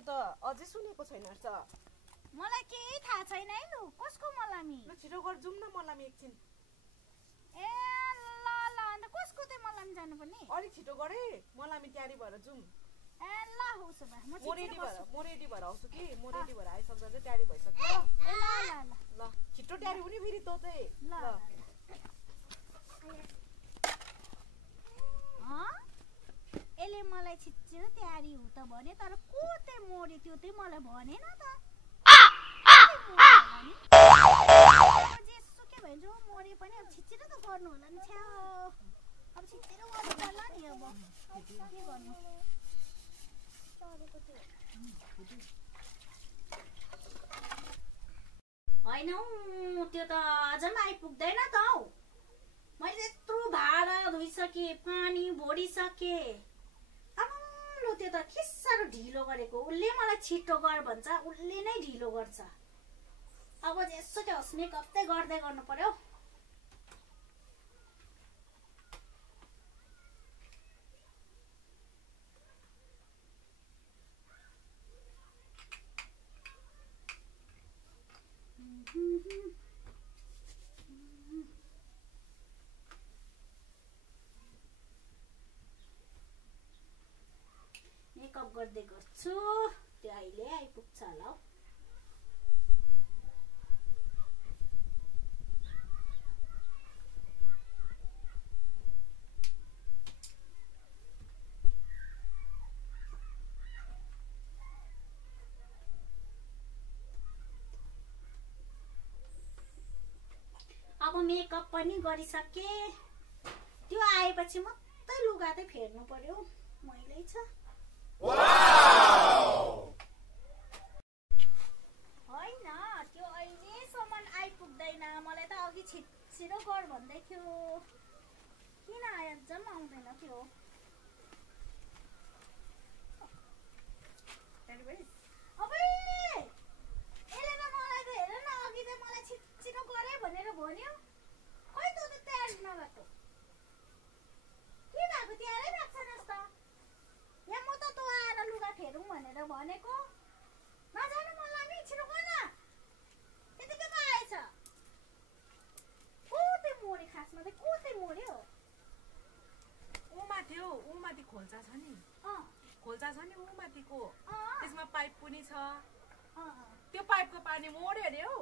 मैले त अझै सुनेको छैन रहेछ। मलाई केही थाहा छैन है लु कसको मलामी ल छिटो गर जाउँ न मलामी एकछिन। ए ल ल अन्त कसको चाहिँ मलामी जानुपर्ने अलिक छिटो गर है मलामी तयारी भएर जाउँ। ए ल उसो भए म म रेडी भएर आउँछु कि म रेडी भएर आइसक्दा चाहिँ तयारी भइसक्यो। ए ल ल ल ल छिटो तयारी हुने फेरि तँ चाहिँ ल यसले मलाई छिटो तयारी हु त भने तर को चाहिँ मोरे त्यो चाहिँ मलाई भनेन त जेसुकै भए जो मोरे पनि अब छिटो त गर्नु होला नि छ्या अब छिटो गर्नु पर्ला नि अब के गर्नु होइन हौ त्यो त अझ पनि आइपुग्दैन त हौ मैले यत्रो भाडा धोइसकेँ पानी भरिसकेँ अब लु त्यो त के साह्रो ढिलो गरेको उसले मलाई छिटो गर भन्छ उसले नै ढिलो गर्छ अब यसो त्यो होस् मेकअप चाहिँ गर्दै गर्नु पर्यो मेकअप गर्दै गर्छु त्यो अहिले आइपुग्छ होला अब मेकअप पनि गरिसके त्यो आएपछि मात्रै लुगा चाहिँ फेर्नु पर्यो मैलै छ होइन त्यो अहिलेसम्म आइपुग्दैन मलाई त अघि छिटो गर भन्दै थियो किन अझ आउँदैन थियो अब यसले त मलाई त हेर न अघि त मलाई छिटो गरे भनेर भन्यो खै तँ त तयार नगएको के भएको तयारै भएको छैनस् त यहाँ म त तँ आएर लुगा फेरौँ भनेर भनेको नजानु मन लाग्ने छिटो गर न त्यतिकै पो आएछ को चाहिँ मोरे खासमा चाहिँ को चाहिँ मोर्यो ऊ माथि हौ ऊ माथि खोल्चा छ नि खोल्चा छ नि ऊ माथिको त्यसमा पाइप पनि छ त्यो पाइपको पानी मोर्यो अरे हौ